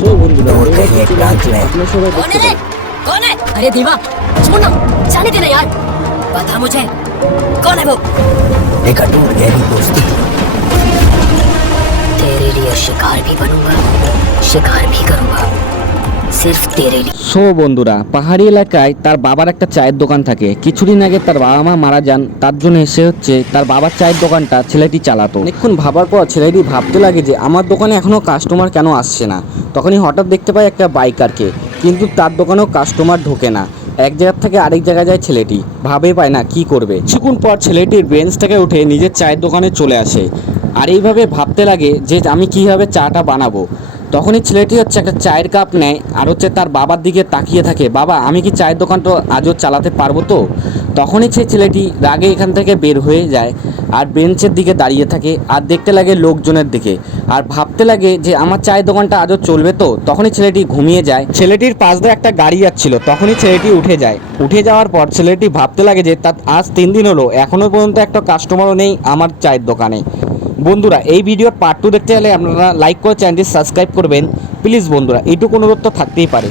So বন্ধুরা আপনার সবাই দেখতে পারেন। कौन है? अरे दीवा छोड़ ना, जाने देना यार। बता मुझे कौन है वो? एक अटूट गहरी दोस्ती। तेरे लिए शिकार भी बनूंगा, शिकार भी करूंगा, सिर्फ तेरे लिए। সো বন্ধুরা, পাহাড়ি এলাকায় তার বাবার একটা চায়ের দোকান থাকে। কিছুদিন আগে তার বাবা মা মারা যান, তার জন্য সে তার বাবার চায়ের দোকানটা ছেলেটি চালাতো। অনেকক্ষণ ভাবার পর ছেলেটি ভাবতে লাগে যে আমার দোকানে এখনো কাস্টমার কেন আসছে না। তখনই হঠাৎ দেখতে পায় একটা বাইকারকে, কিন্তু তার দোকানেও কাস্টমার ঢোকে না। এক জায়গা থেকে আরেক জায়গায় যায় ছেলেটি, ভাবে পায় না কি করবে। কিছুক্ষণ পর ছেলেটির বেঞ্চ থেকে উঠে নিজের চায়ের দোকানে চলে আসে, আর এইভাবে ভাবতে লাগে যে আমি কীভাবে চাটা বানাবো। তখনই ছেলেটি একটা চায়ের কাপ নেয় আর তার বাবার দিকে তাকিয়ে থাকে, বাবা আমি কি চায়ের দোকানটা আজও চালাতে পারবো তো? তখনই সেই ছেলেটি রাগে এখান থেকে বের হয়ে যায় আর বেঞ্চের দিকে দাঁড়িয়ে থাকে আর দেখতে লাগে লোকজনের দিকে, আর ভাবতে লাগে যে আমার চায়ের দোকানটা আজও চলবে তো। তখনই ছেলেটি ঘুমিয়ে যায়। ছেলেটির পাশ দিয়ে একটা গাড়ি যাচ্ছিল, তখনই ছেলেটি উঠে যায়। উঠে যাওয়ার পর ছেলেটি ভাবতে লাগে যে তার আজ 3 দিন হলো, এখনও পর্যন্ত একটা কাস্টমারও নেই আমার চায়ের দোকানে। বন্ধুরা, এই ভিডিওর পার্ট 2 দেখতে হলে আপনারা লাইক করে চ্যানেলটি সাবস্ক্রাইব করবেন প্লিজ। বন্ধুরা, এইটুকু অনুরোধ তো থাকতেই পারে।